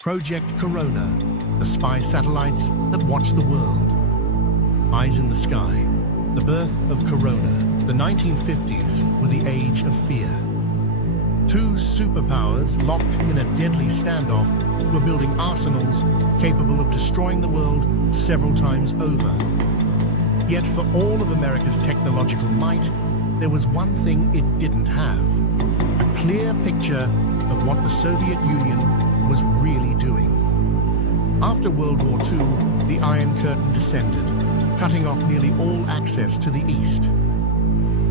Project Corona, the spy satellites that watch the world. Eyes in the sky. The birth of Corona. The 1950s were the age of fear. Two superpowers locked in a deadly standoff were building arsenals capable of destroying the world several times over. Yet for all of America's technological might, there was one thing it didn't have: a clear picture of what the Soviet Union was really doing. After World War II, the Iron Curtain descended, cutting off nearly all access to the East.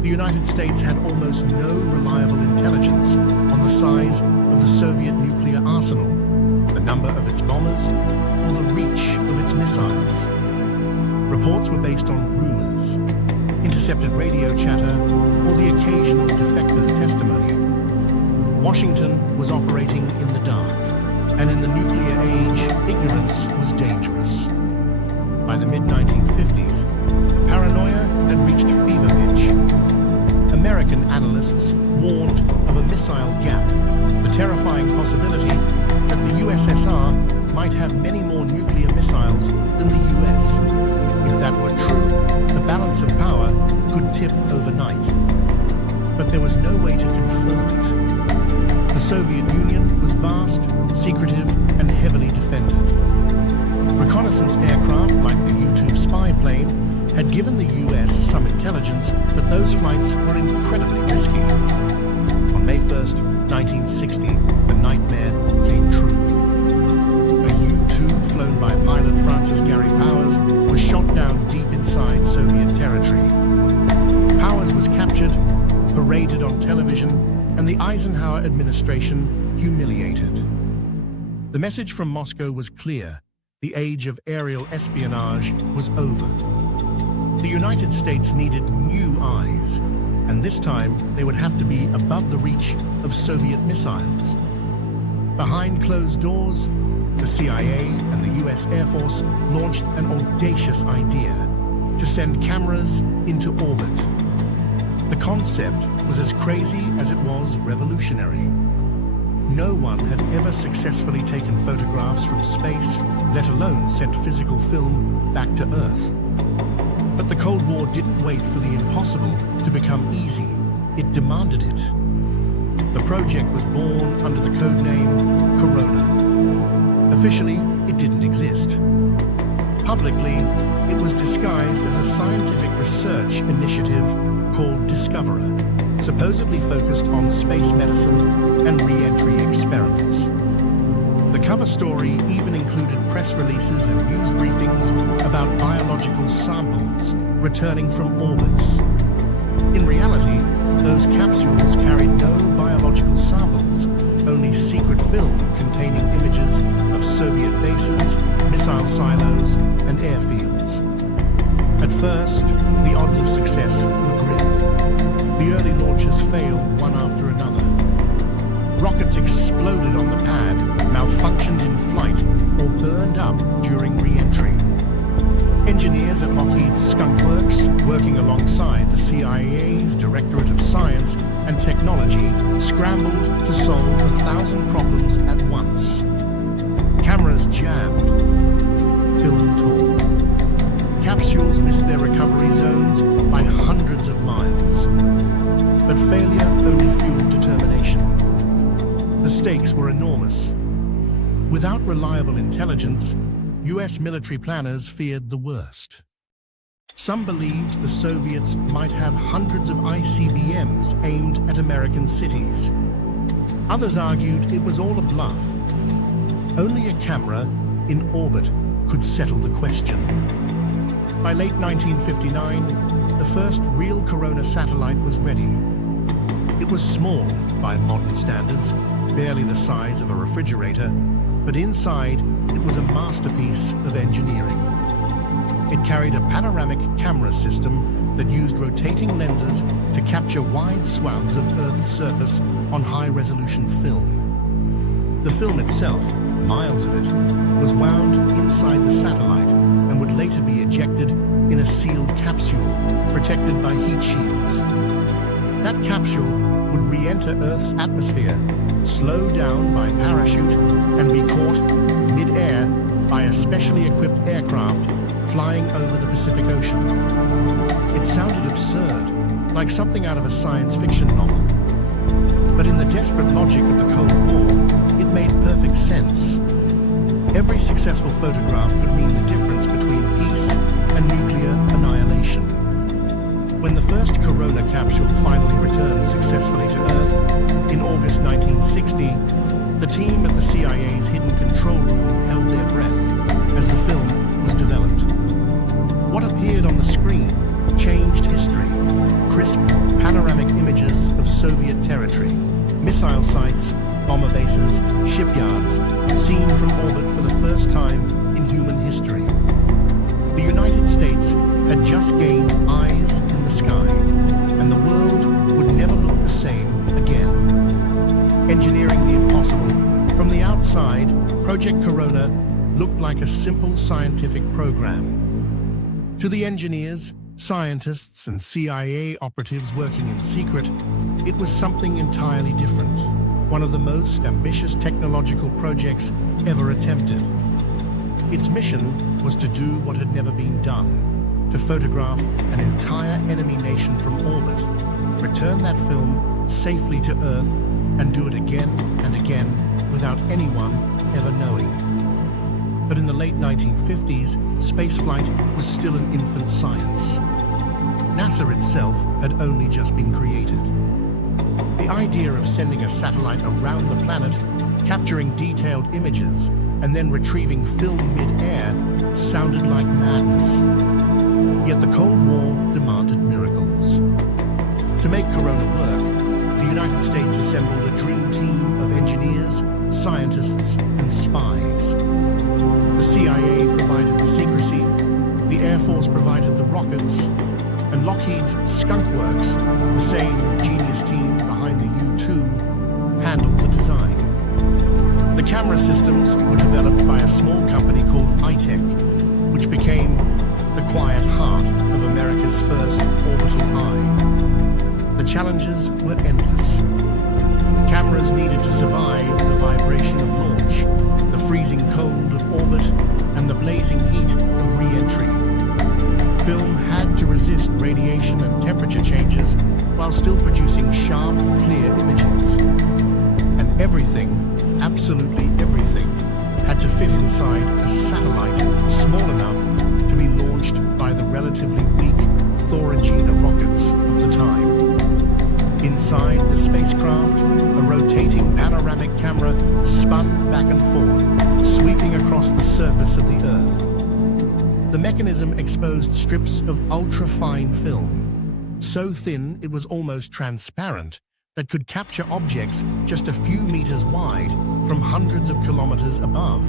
The United States had almost no reliable intelligence on the size of the Soviet nuclear arsenal, the number of its bombers, or the reach of its missiles. Reports were based on rumors, intercepted radio chatter, or the occasional defector's testimony. Washington was operating in the dark, and in the nuclear age, ignorance was dangerous. By the mid-1950s, paranoia had reached fever pitch. American analysts warned of a missile gap, the terrifying possibility that the USSR might have many more nuclear missiles than the US. If that were true, the balance of power could tip overnight. But there was no way to confirm it. The Soviet Union was vast, secretive, and heavily defended. Reconnaissance aircraft like the U-2 spy plane had given the US some intelligence, but those flights were incredibly risky. On May 1st, 1960, the nightmare came true. A U-2 flown by pilot Francis Gary Powers was shot down deep inside Soviet territory. Powers was captured, paraded on television, and the Eisenhower administration humiliated. The message from Moscow was clear: the age of aerial espionage was over. The United States needed new eyes, and this time they would have to be above the reach of Soviet missiles. Behind closed doors, the CIA and the US Air Force launched an audacious idea: to send cameras into orbit. The concept was as crazy as it was revolutionary. No one had ever successfully taken photographs from space, let alone sent physical film back to Earth. But the Cold War didn't wait for the impossible to become easy. It demanded it. The project was born under the code name Corona. Officially, it didn't exist. Publicly, it was disguised as a scientific research initiative called Discoverer, supposedly focused on space medicine and re-entry experiments. The cover story even included press releases and news briefings about biological samples returning from orbit. In reality, those capsules carried no biological samples, only secret film containing images of Soviet bases, missile silos, and airfields. At first, the odds of success were grim. The early launches failed one after another. Rockets exploded on the pad, malfunctioned in flight, or burned up during re-entry. Engineers at Lockheed's Skunk Works, working alongside the CIA's Directorate of Science and Technology, scrambled to solve 1,000 problems at once. Cameras jammed, film torn. Capsules missed their recovery zones by hundreds of miles. But failure only fueled determination. The stakes were enormous. Without reliable intelligence, US military planners feared the worst. Some believed the Soviets might have hundreds of ICBMs aimed at American cities. Others argued it was all a bluff. Only a camera in orbit could settle the question. By late 1959, the first real Corona satellite was ready. It was small by modern standards, barely the size of a refrigerator, but inside it was a masterpiece of engineering. It carried a panoramic camera system that used rotating lenses to capture wide swaths of Earth's surface on high-resolution film. The film itself, miles of it, was wound inside the satellite and would later be ejected in a sealed capsule protected by heat shields. That capsule would re-enter Earth's atmosphere, slow down by parachute, and be caught equipped aircraft flying over the Pacific Ocean. It sounded absurd, like something out of a science fiction novel. But in the desperate logic of the Cold War, it made perfect sense. Every successful photograph could mean the difference between peace and nuclear annihilation. When the first Corona capsule finally returned successfully to Earth in August 1960, the team at the CIA's hidden control room held their breath as the film was developed. What appeared on the screen changed history. Crisp, panoramic images of Soviet territory, missile sites, bomber bases, shipyards, seen from orbit for the first time in human history. The United States had just gained eyes in the sky, and the world would never look the same again. Engineering the impossible, from the outside, Project Corona looked like a simple scientific program. To the engineers, scientists, and CIA operatives working in secret, it was something entirely different. One of the most ambitious technological projects ever attempted. Its mission was to do what had never been done, to photograph an entire enemy nation from orbit, return that film safely to Earth, and do it again and again without anyone ever knowing. But in the late 1950s, spaceflight was still an infant science. NASA itself had only just been created. The idea of sending a satellite around the planet, capturing detailed images, and then retrieving film mid-air sounded like madness. Yet the Cold War demanded miracles. To make Corona work, the United States assembled a dream team of engineers, scientists, and spies. The CIA provided the secrecy, the Air Force provided the rockets, and Lockheed's Skunk Works, the same genius team behind the U-2, handled the design. The camera systems were developed by a small company called iTech, which became the quiet heart of America's first orbital eye. The challenges were endless. Cameras needed to survive the vibration of launch, the freezing cold of orbit, and the blazing heat of re-entry. Film had to resist radiation and temperature changes while still producing sharp, clear images. And everything, absolutely everything, had to fit inside a satellite small enough to be launched by the relatively weak Thor and Gina rockets of the time. Inside the spacecraft, a rotating panoramic camera spun back and forth, sweeping across the surface of the Earth. The mechanism exposed strips of ultra-fine film, so thin it was almost transparent, that could capture objects just a few meters wide from hundreds of kilometers above.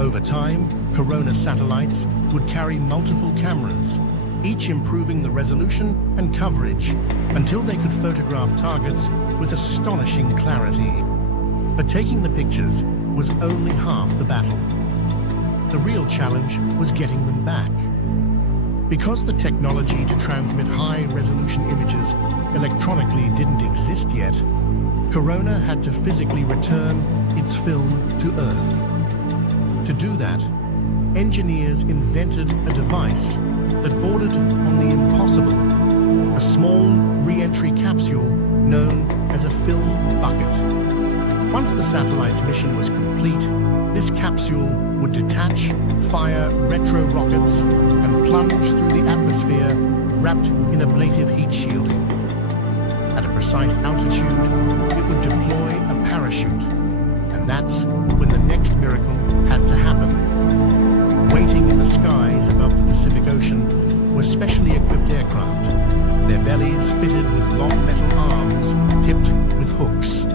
Over time, Corona satellites would carry multiple cameras, each improving the resolution and coverage until they could photograph targets with astonishing clarity. But taking the pictures was only half the battle. The real challenge was getting them back. Because the technology to transmit high-resolution images electronically didn't exist yet, Corona had to physically return its film to Earth. To do that, engineers invented a device that bordered on the impossible, a small re-entry capsule known as a film bucket. Once the satellite's mission was complete, this capsule would detach, fire retro rockets, and plunge through the atmosphere wrapped in ablative heat shielding. At a precise altitude, it would deploy a parachute, and that's when the next miracle had to happen. Waiting in the skies above the Pacific Ocean were specially equipped aircraft, their bellies fitted with long metal arms tipped with hooks.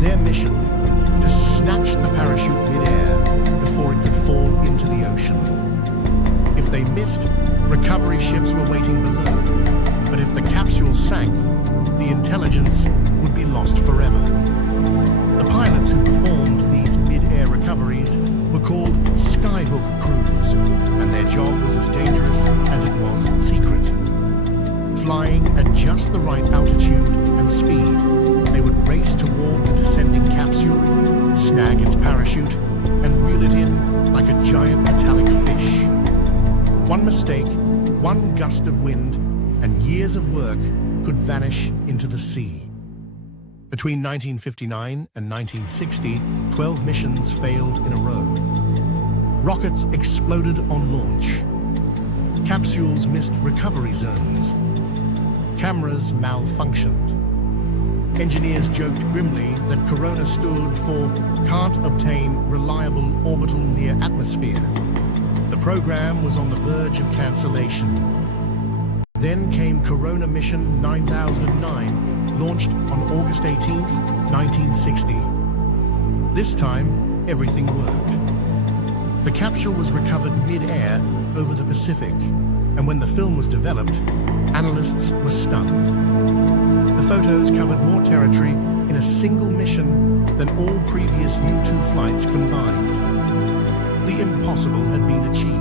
Their mission, to snatch the parachute mid-air before it could fall into the ocean. If they missed, recovery ships were waiting below, but if the capsule sank, the intelligence would be lost forever. The pilots who performed these mid-air recoveries were called skyhook crews, and their job was as dangerous as it was secret. Flying at just the right altitude and speed, they would race toward the descending capsule, snag its parachute, and reel it in like a giant mistake, one gust of wind, and years of work could vanish into the sea. Between 1959 and 1960, 12 missions failed in a row. Rockets exploded on launch. Capsules missed recovery zones. Cameras malfunctioned. Engineers joked grimly that Corona stood for Can't Obtain Reliable Orbital Near Atmosphere. The program was on the verge of cancellation. Then came Corona Mission 9009, launched on August 18, 1960. This time, everything worked. The capsule was recovered mid-air over the Pacific, and when the film was developed, analysts were stunned. The photos covered more territory in a single mission than all previous U-2 flights combined. The impossible had been achieved.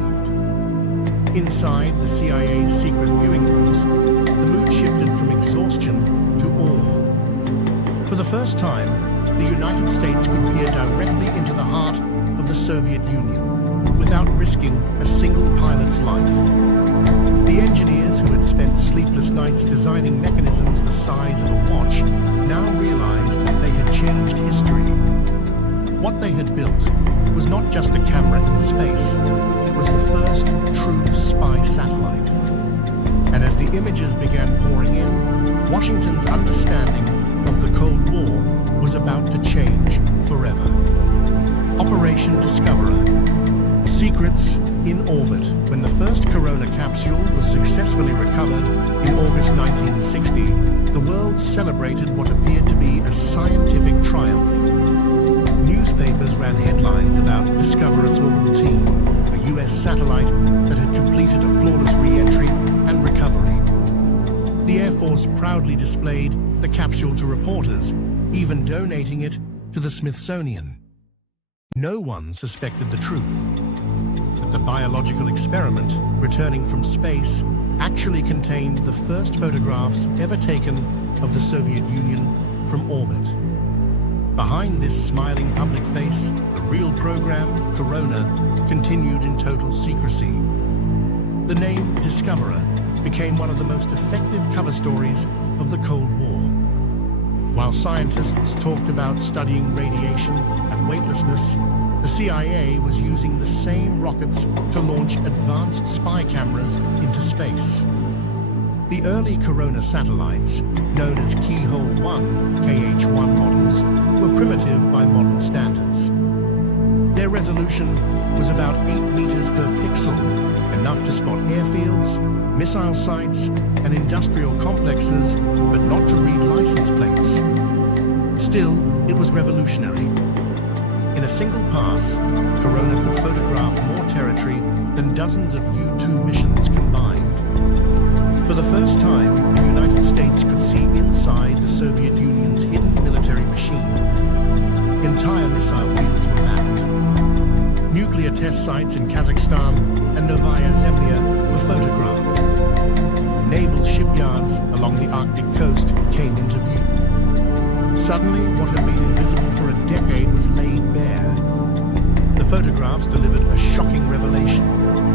Inside the CIA's secret viewing rooms, the mood shifted from exhaustion to awe. For the first time, the United States could peer directly into the heart of the Soviet Union without risking a single pilot's life. The engineers who had spent sleepless nights designing mechanisms the size of a watch now realized they had changed history. What they had built was not just a camera in space, it was the first true spy satellite. And as the images began pouring in, Washington's understanding of the Cold War was about to change forever. Operation Discoverer. Secrets in orbit. When the first Corona capsule was successfully recovered in August 1960, the world celebrated what appeared to be a scientific triumph. Newspapers ran headlines about Discoverer Team, a U.S. satellite that had completed a flawless re-entry and recovery. The Air Force proudly displayed the capsule to reporters, even donating it to the Smithsonian. No one suspected the truth. The biological experiment, returning from space, actually contained the first photographs ever taken of the Soviet Union from orbit. Behind this smiling public face, the real program, Corona, continued in total secrecy. The name Discoverer became one of the most effective cover stories of the Cold War. While scientists talked about studying radiation and weightlessness, the CIA was using the same rockets to launch advanced spy cameras into space. The early Corona satellites, known as Keyhole 1 KH-1 models, were primitive by modern standards. Their resolution was about 8 meters per pixel, enough to spot airfields, missile sites, and industrial complexes, but not to read license plates. Still, it was revolutionary. In a single pass, Corona could photograph more territory than dozens of U-2 missions combined. For the first time, the United States could see inside the Soviet Union's hidden military machine. Entire missile fields were mapped. Nuclear test sites in Kazakhstan and Novaya Zemlya were photographed. Naval shipyards along the Arctic coast came into view. Suddenly, what had been invisible for a decade was laid bare. The photographs delivered a shocking revelation.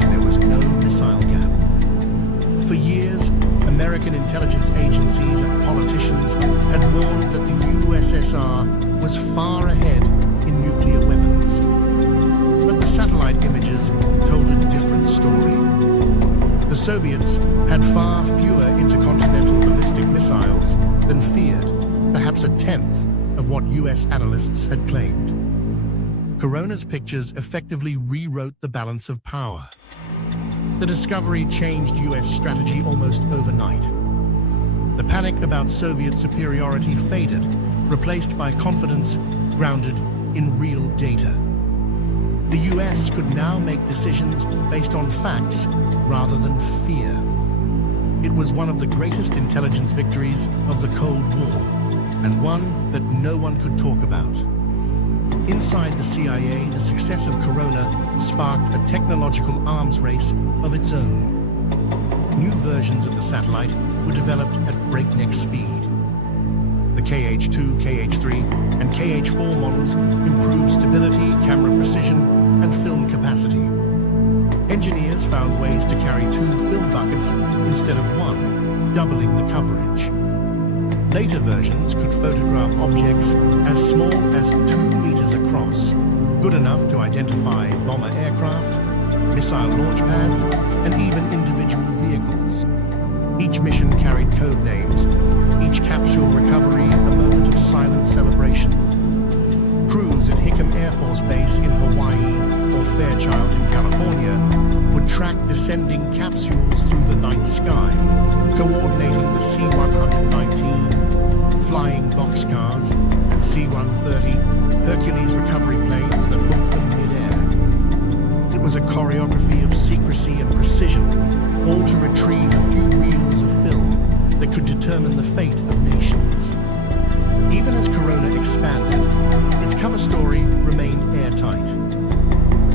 There was no missile gap. For years, American intelligence agencies and politicians had warned that the USSR was far ahead in nuclear weapons. But the satellite images told a different story. The Soviets had far fewer intercontinental ballistic missiles than feared, perhaps a tenth of what US analysts had claimed. Corona's pictures effectively rewrote the balance of power. The discovery changed US strategy almost overnight. The panic about Soviet superiority faded, replaced by confidence grounded in real data. The US could now make decisions based on facts rather than fear. It was one of the greatest intelligence victories of the Cold War, and one that no one could talk about. Inside the CIA, the success of Corona sparked a technological arms race of its own. New versions of the satellite were developed at breakneck speed. The KH-2, KH-3, and KH-4 models improved stability, camera precision, and film capacity. Engineers found ways to carry 2 film buckets instead of 1, doubling the coverage. Later versions could photograph objects as small as 2 meters across, good enough to identify bomber aircraft, missile launch pads, and even individual vehicles. Each mission carried code names, each capsule recovery a moment of silent celebration. Crews at Hickam Air Force Base in Hawaii or Fairchild in California would track descending capsules through the night sky, coordinating the C-119, flying boxcars, and C-130 Hercules recovery planes that hooked them mid-air. It was a choreography of secrecy and precision, all to retrieve a few reels of film that could determine the fate of nations. Even as Corona expanded, its cover story remained airtight.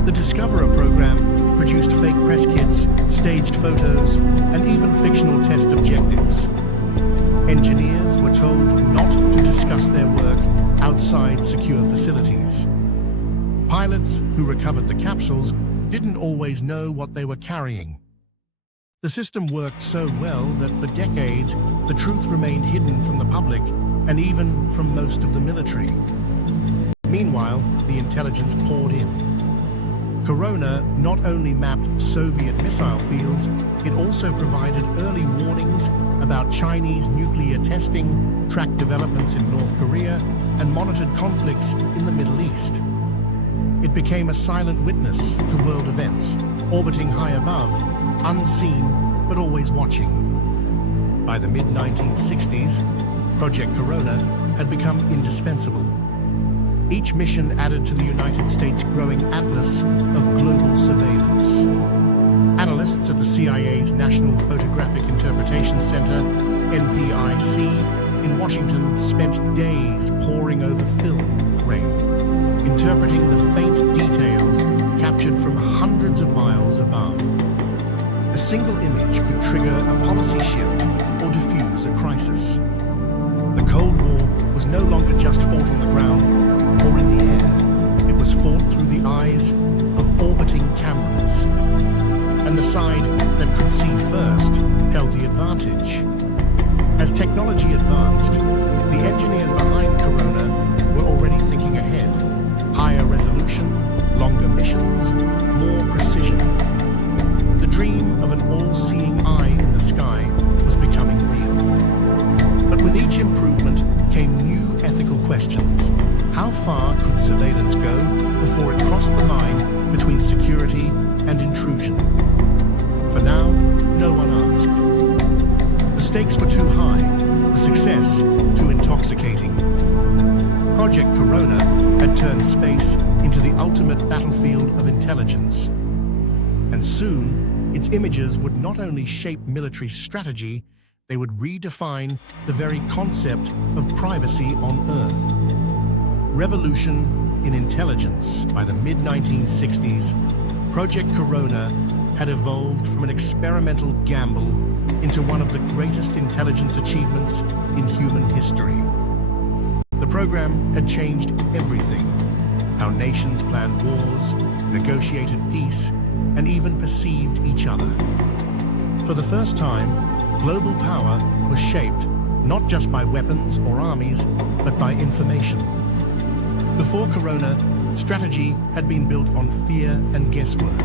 The Discoverer program produced fake press kits, staged photos, and even fictional test objectives. Engineers were told not to discuss their work outside secure facilities. Pilots who recovered the capsules didn't always know what they were carrying. The system worked so well that for decades, the truth remained hidden from the public and even from most of the military. Meanwhile, the intelligence poured in. Corona not only mapped Soviet missile fields, it also provided early warnings about Chinese nuclear testing, tracked developments in North Korea, and monitored conflicts in the Middle East. It became a silent witness to world events, orbiting high above, unseen but always watching. By the mid-1960s, Project Corona had become indispensable. Each mission added to the United States' growing atlas of global surveillance. Analysts at the CIA's National Photographic Interpretation Center, NPIC, in Washington spent days poring over film interpreting the faint details captured from hundreds of miles above. A single image could trigger a policy shift or defuse a crisis. The Cold War was no longer just fought on the ground or in the air. It was fought through the eyes of orbiting cameras. And the side that could see first held the advantage. As technology advanced, the engineers behind Corona were already thinking ahead. Higher resolution, longer missions, more precision. The dream of an all-seeing eye in the sky was becoming real. But with each improvement came new ethical questions. How far could surveillance go before it crossed the line between security and intrusion? For now, no one asked. The stakes were too high, the success too intoxicating. Project Corona had turned space into the ultimate battlefield of intelligence. And soon, its images would not only shape military strategy, they would redefine the very concept of privacy on Earth. Revolution in intelligence. By the mid-1960s, Project Corona had evolved from an experimental gamble into one of the greatest intelligence achievements in human history. The program had changed everything: how nations planned wars, negotiated peace, and even perceived each other. For the first time, global power was shaped not just by weapons or armies, but by information. Before Corona, strategy had been built on fear and guesswork.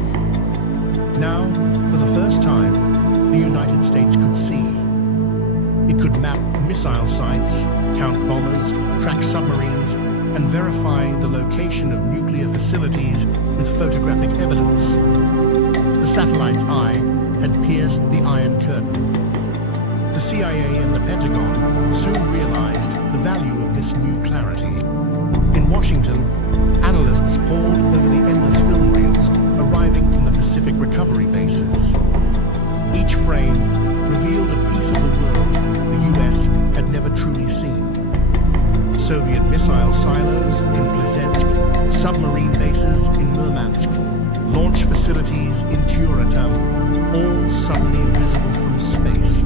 Now, for the first time, the United States could see. It could map missile sites, count bombers, track submarines, and verify the location of nuclear facilities with photographic evidence. The satellite's eye had pierced the Iron Curtain. The CIA and the Pentagon soon realized the value of this new clarity. In Washington, analysts pored over the endless film reels arriving from the Pacific recovery bases. Each frame revealed a piece of the world the U.S. had never truly seen. Soviet missile silos in Plesetsk, submarine bases in Murmansk, launch facilities in Tyuratam, all suddenly visible from space.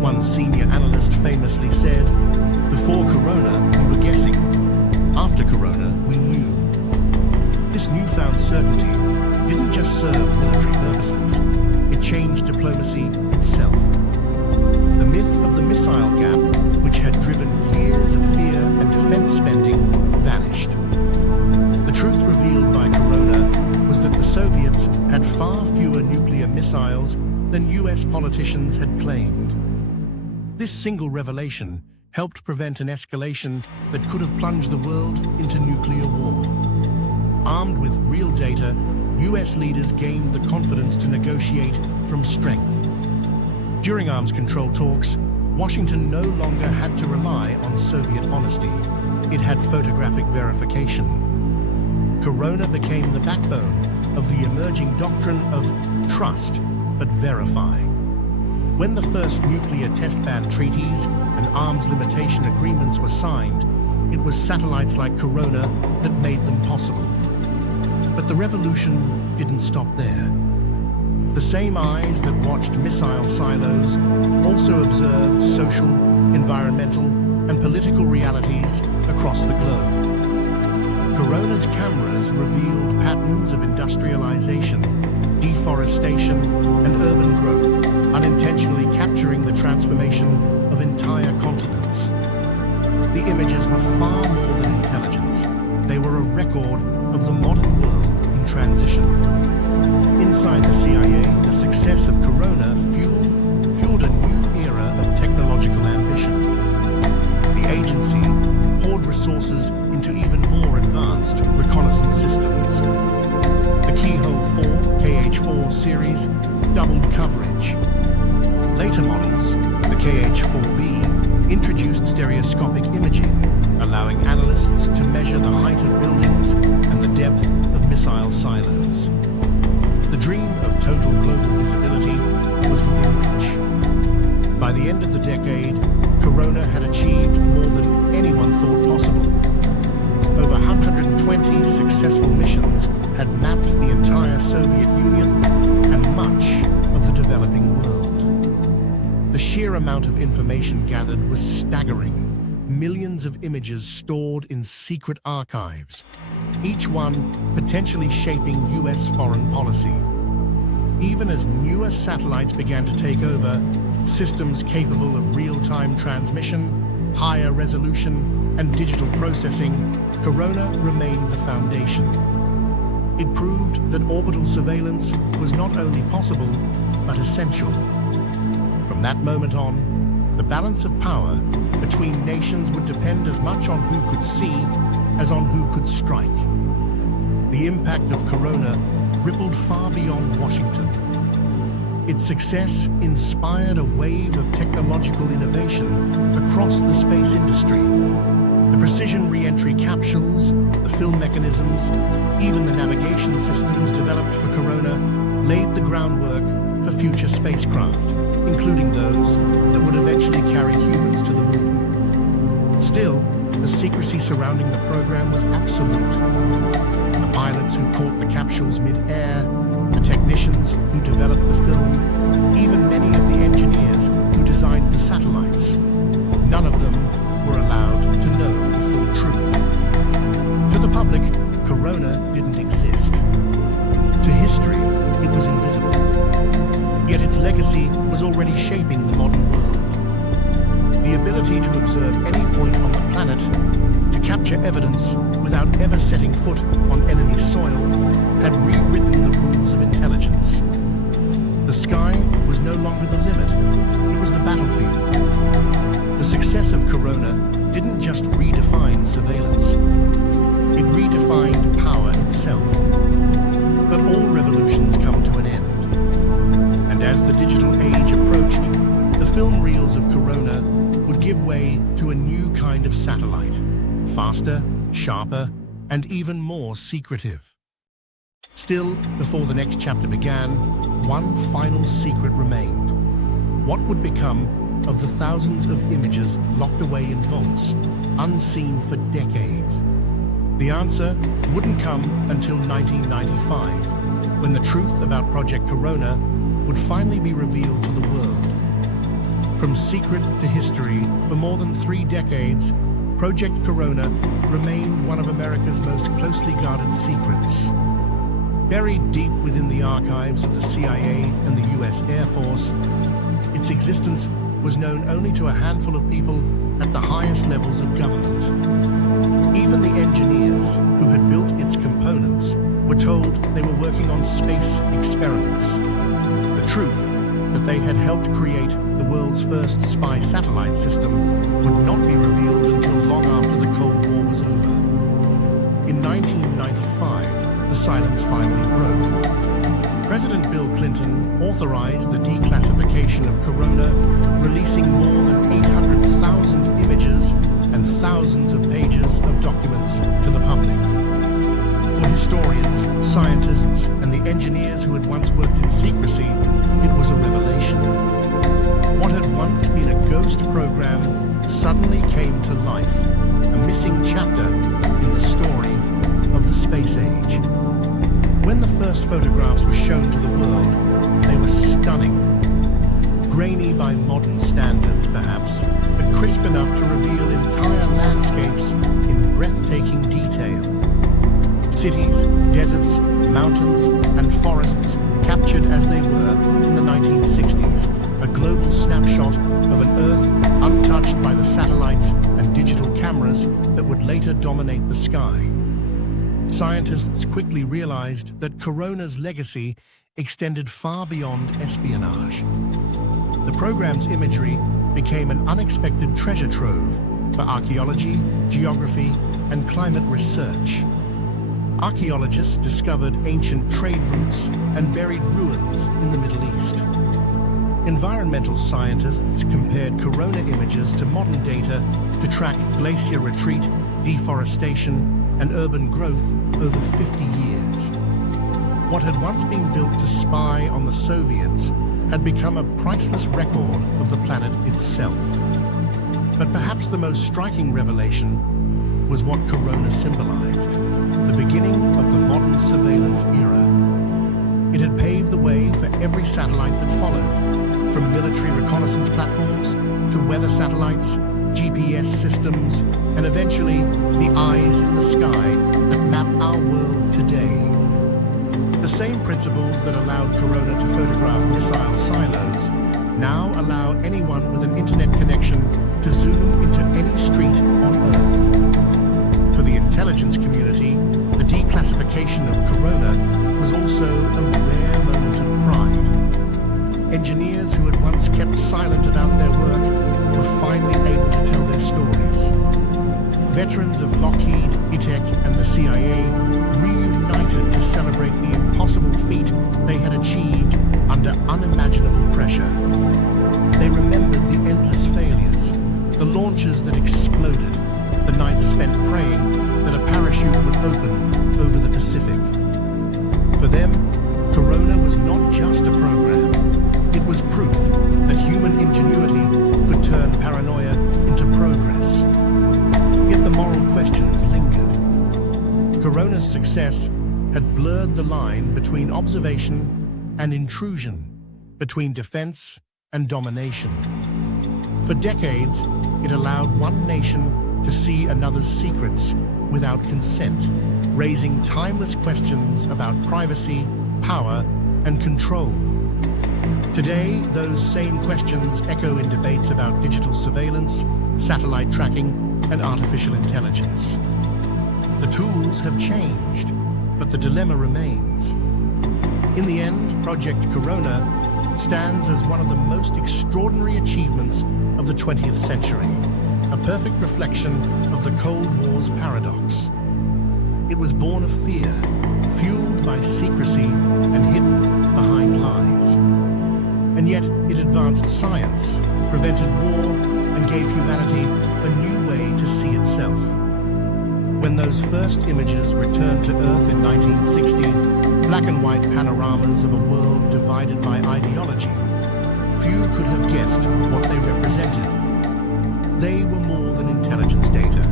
One senior analyst famously said, "Before Corona, we were guessing. After Corona, we knew." This newfound certainty didn't just serve military purposes, it changed diplomacy itself. The myth of the missile gap, which had driven years of fear and defense spending, vanished. The truth revealed by Corona was that the Soviets had far fewer nuclear missiles than US politicians had claimed. This single revelation helped prevent an escalation that could have plunged the world into nuclear war. Armed with real data, US leaders gained the confidence to negotiate from strength. During arms control talks, Washington no longer had to rely on Soviet honesty. It had photographic verification. Corona became the backbone of the emerging doctrine of trust but verify. When the first nuclear test ban treaties and arms limitation agreements were signed, it was satellites like Corona that made them possible. But the revolution didn't stop there. The same eyes that watched missile silos also observed social, environmental, and political realities across the globe. Corona's cameras revealed patterns of industrialization, deforestation, and urban growth, unintentionally capturing the transformation of entire continents. The images were far more than intelligence. They were a record of the modern world in transition. Inside the CIA, the success of Corona fueled a new era of technological ambition. The agency poured resources into even more advanced reconnaissance systems. The Keyhole 4 KH-4 series doubled coverage. Later models, the KH-4B, introduced stereoscopic imaging, allowing analysts to measure the height of buildings and the depth of missile silos. The dream of total global visibility was within reach. By the end of the decade, Corona had achieved more than anyone thought possible. Over 120 successful missions had mapped the entire Soviet Union and much of the developing world. The sheer amount of information gathered was staggering. Millions of images stored in secret archives, each one potentially shaping US foreign policy. Even as newer satellites began to take over, systems capable of real-time transmission, higher resolution, and digital processing, Corona remained the foundation. It proved that orbital surveillance was not only possible, but essential. From that moment on, the balance of power between nations would depend as much on who could see as on who could strike. The impact of Corona rippled far beyond Washington. Its success inspired a wave of technological innovation across the space industry. The precision re-entry capsules, the fill mechanisms, even the navigation systems developed for Corona laid the groundwork for future spacecraft, including those that would eventually carry humans to the moon. Still, the secrecy surrounding the program was absolute. The pilots who caught the capsules mid-air, the technicians who developed the film, even many of the engineers who designed the satellites. None of them were allowed to know the full truth. To the public, Corona didn't exist. To history, it was invisible. Yet its legacy was already shaping the modern world. The ability to observe any point on the planet, to capture evidence without ever setting foot on enemy soil, had rewritten the rules of intelligence. The sky was no longer the limit, it was the battlefield. The success of Corona didn't just redefine surveillance, it redefined power itself. But all revolutions come to an end. And as the digital age approached, the film reels of Corona would give way to a new kind of satellite, faster, sharper, and even more secretive. Still, before the next chapter began, one final secret remained. What would become of the thousands of images locked away in vaults, unseen for decades? The answer wouldn't come until 1995, when the truth about Project Corona would finally be revealed to the world. From secret to history, for more than 3 decades, Project Corona remained one of America's most closely guarded secrets. Buried deep within the archives of the CIA and the US Air Force, its existence was known only to a handful of people at the highest levels of government. Even the engineers who had built its components were told they were working on space experiments. The truth that they had helped create the world's first spy satellite system would not be revealed until long after the Cold War was over. In 1995, the silence finally broke. President Bill Clinton authorized the declassification of Corona, releasing more than 800,000 images and thousands of pages of documents to the public. For historians, scientists, and the engineers who had once worked in secrecy, it was a revelation. What had once been a ghost program suddenly came to life, a missing chapter in the story of the space age. When the first photographs were shown to the world, they were stunning. Grainy by modern standards, perhaps, but crisp enough to reveal entire landscapes in breathtaking detail. Cities, deserts, mountains, and forests captured as they were in the 1960s, a global snapshot of an Earth untouched by the satellites and digital cameras that would later dominate the sky. Scientists quickly realized that Corona's legacy extended far beyond espionage. The program's imagery became an unexpected treasure trove for archaeology, geography, and climate research. Archaeologists discovered ancient trade routes and buried ruins in the Middle East. Environmental scientists compared Corona images to modern data to track glacier retreat, deforestation, and urban growth over 50 years. What had once been built to spy on the Soviets had become a priceless record of the planet itself. But perhaps the most striking revelation was what Corona symbolized, the beginning of the modern surveillance era. It had paved the way for every satellite that followed, from military reconnaissance platforms to weather satellites, GPS systems, and eventually the eyes in the sky that map our world today. The same principles that allowed Corona to photograph missile silos now allow anyone with an internet connection to zoom into any street on Earth. For the intelligence community, the declassification of Corona was also a rare moment of pride. Engineers who had once kept silent about their work were finally able to tell their stories. Veterans of Lockheed, ITEC, and the CIA reunited to celebrate the impossible feat they had achieved under unimaginable pressure. They remembered the endless failures, the launches that exploded, the nights spent praying that a parachute would open over the Pacific. For them, Corona was not just a program. It was proof that human ingenuity could turn paranoia into progress. Yet the moral questions lingered. Corona's success had blurred the line between observation and intrusion, between defense and domination. For decades, it allowed one nation to see another's secrets without consent, raising timeless questions about privacy, power, and control. Today, those same questions echo in debates about digital surveillance, satellite tracking, and artificial intelligence. The tools have changed, but the dilemma remains. In the end, Project Corona stands as one of the most extraordinary achievements of the 20th century, a perfect reflection of the Cold War's paradox. It was born of fear, fueled by secrecy and hidden behind lies. And yet it advanced science, prevented war, and gave humanity a new way to see itself. When those first images returned to Earth in 1960, black and white panoramas of a world divided by ideology, few could have guessed what they represented. They were more than intelligence data.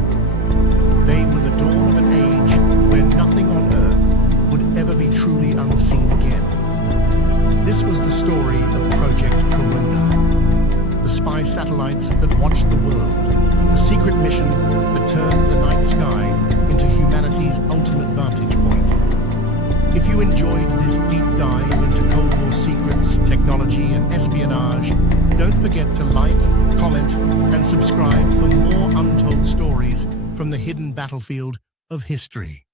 They were the dawn of an age where nothing on Earth would ever be truly unseen again. This was the story of Project Corona, the the spy satellites that watched the world, a secret mission that turned the night sky into humanity's ultimate vantage point. If you enjoyed this deep dive into Cold War secrets, technology, and espionage, don't forget to like, comment, and subscribe for more untold stories from the hidden battlefield of history.